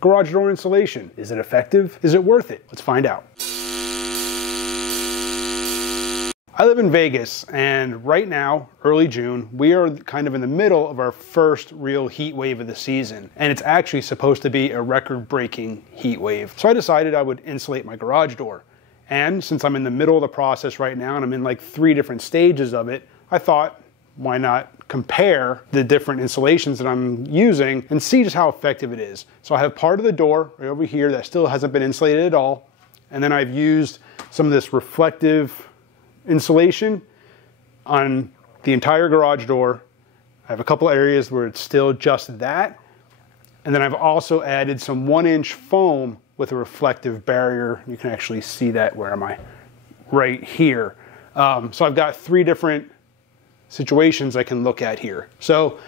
garage door insulation. Is it effective? Is it worth it? Let's find out. I live in Vegas, and right now, early June, we are kind of in the middle of our first real heat wave of the season, and it's actually supposed to be a record-breaking heat wave. So I decided I would insulate my garage door. And since I'm in the middle of the process right now, and I'm in like 3 different stages of it, I thought, why not compare the different insulations that I'm using and see just how effective it is. So I have part of the door right over here that still hasn't been insulated at all, and then I've used some of this reflective insulation on the entire garage door. I have a couple areas where it's still just that, and then I've also added some 1-inch foam with a reflective barrier. You can actually see that. Where am I? Right here. So I've got 3 different situations I can look at here. So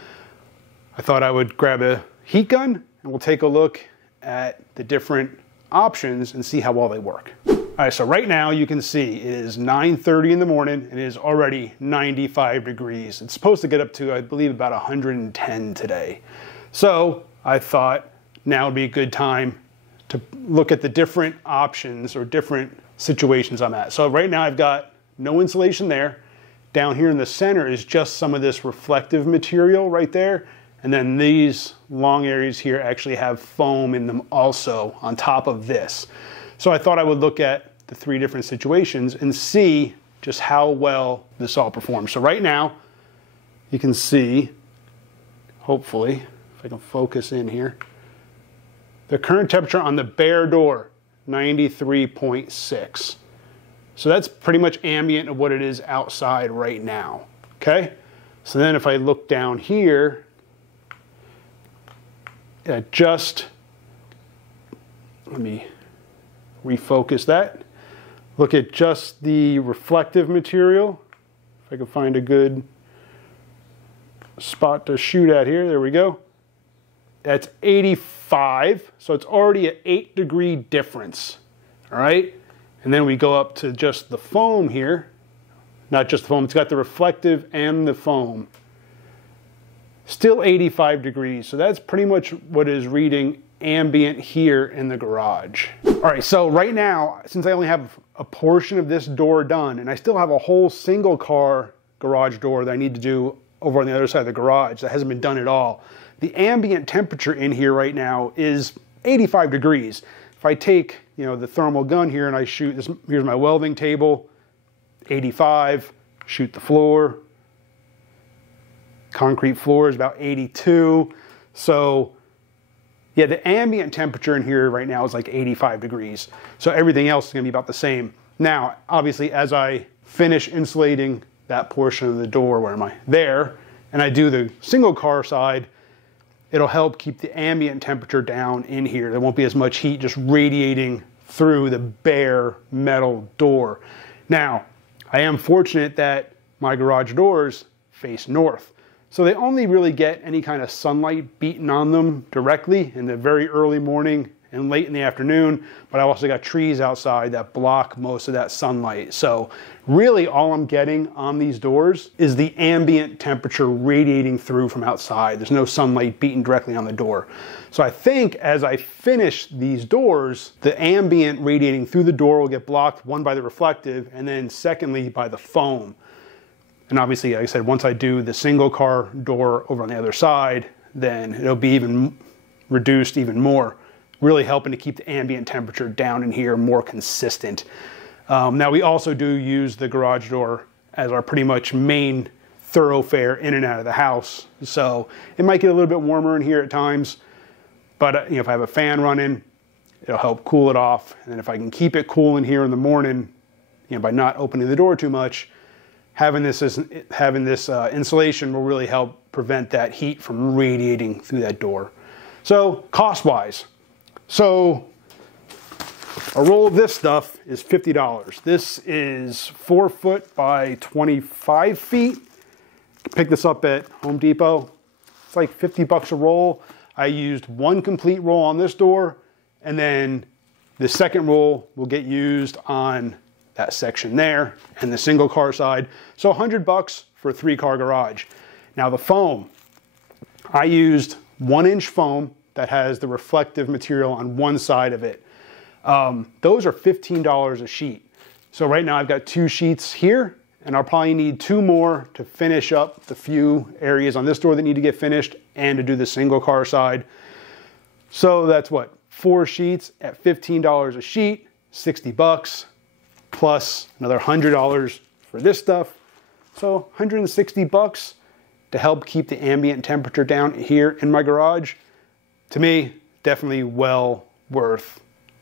I thought I would grab a heat gun and we'll take a look at the different options and see how well they work. All right, so right now you can see it is 9:30 in the morning and it is already 95 degrees. It's supposed to get up to, I believe, about 110 today. So I thought now would be a good time to look at the different options or different situations I'm at. So right now I've got no insulation there. Down here in the center is just some of this reflective material right there. And then these long areas here actually have foam in them also on top of this. So I thought I would look at the 3 different situations and see just how well this all performs. So right now, you can see, hopefully, if I can focus in here, the current temperature on the bare door, 93.6. So that's pretty much ambient of what it is outside right now, okay? So then if I look down here, let me refocus that. Look at just the reflective material. If I can find a good spot to shoot at here, there we go. That's 85, so it's already an 8-degree difference, all right? And then we go up to just the foam here. Not just the foam, it's got the reflective and the foam. Still 85 degrees, so that's pretty much what is reading ambient here in the garage. All right, so right now, since I only have a portion of this door done, and I still have a whole single car garage door that I need to do over on the other side of the garage that hasn't been done at all, the ambient temperature in here right now is 85 degrees. If I take, the thermal gun here and I shoot this, here's my welding table, 85, shoot the floor. Concrete floor is about 82. So yeah, the ambient temperature in here right now is like 85 degrees. So everything else is gonna be about the same. Now, obviously, as I finish insulating that portion of the door, where am I? There, and I do the single car side, it'll help keep the ambient temperature down in here. There won't be as much heat just radiating through the bare metal door. Now, I am fortunate that my garage doors face north. So they only really get any kind of sunlight beaten on them directly in the very early morning and late in the afternoon, but I also got trees outside that block most of that sunlight. So really all I'm getting on these doors is the ambient temperature radiating through from outside. There's no sunlight beating directly on the door. So I think as I finish these doors, the ambient radiating through the door will get blocked, one by the reflective, and then secondly by the foam. And obviously, like I said, once I do the single car door over on the other side, then it'll be even reduced even more, really helping to keep the ambient temperature down in here more consistent. Now we also do use the garage door as our pretty much main thoroughfare in and out of the house. So it might get a little bit warmer in here at times, but if I have a fan running, it'll help cool it off. And then if I can keep it cool in here in the morning, by not opening the door too much, having this insulation will really help prevent that heat from radiating through that door. So cost-wise, so a roll of this stuff is $50. This is 4 foot by 25 feet. Pick this up at Home Depot. It's like 50 bucks a roll. I used 1 complete roll on this door, and then the second roll will get used on that section there and the single car side. So 100 bucks for a 3-car garage. Now the foam, I used 1-inch foam that has the reflective material on one side of it. Those are $15 a sheet. So right now I've got 2 sheets here, and I'll probably need 2 more to finish up the few areas on this door that need to get finished and to do the single car side. So that's what, 4 sheets at $15 a sheet, 60 bucks, plus another $100 for this stuff. So 160 bucks to help keep the ambient temperature down here in my garage. To me, definitely well worth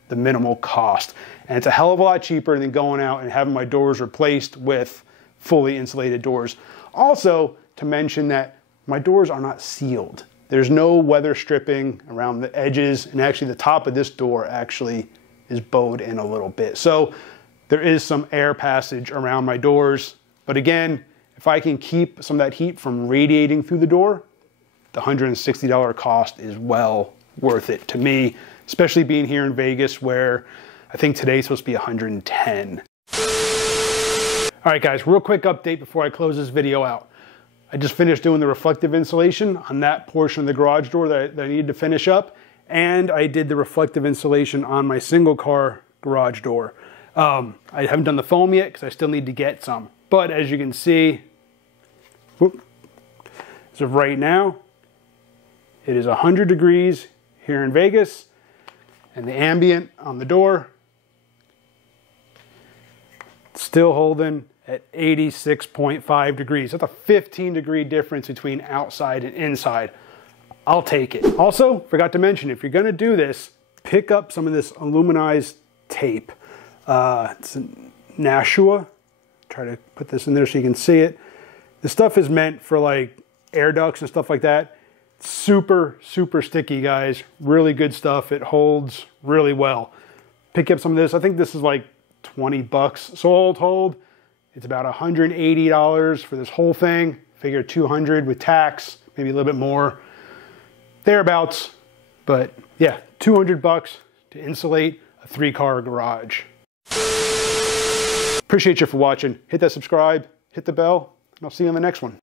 the minimal cost. And it's a hell of a lot cheaper than going out and having my doors replaced with fully insulated doors. Also, to mention that my doors are not sealed. There's no weather stripping around the edges, and actually the top of this door actually is bowed in a little bit. So there is some air passage around my doors. But again, if I can keep some of that heat from radiating through the door, the $160 cost is well worth it to me, especially being here in Vegas where I think today's supposed to be 110. All right, guys, real quick update before I close this video out. I just finished doing the reflective insulation on that portion of the garage door that I needed to finish up, and I did the reflective insulation on my single car garage door. I haven't done the foam yet because I still need to get some. But as you can see, as of right now, it is 100 degrees here in Vegas, and the ambient on the door still holding at 86.5 degrees. That's a 15-degree difference between outside and inside. I'll take it. Also, forgot to mention, if you're gonna do this, pick up some of this aluminized tape. It's a Nashua. Try to put this in there so you can see it. This stuff is meant for like air ducts and stuff like that. Super, super sticky, guys. Really good stuff. It holds really well. Pick up some of this. I think this is like 20 bucks. So all told, it's about $180 for this whole thing. Figure 200 with tax, maybe a little bit more. Thereabouts. But yeah, 200 bucks to insulate a 3-car garage. Appreciate you for watching. Hit that subscribe, hit the bell, and I'll see you on the next one.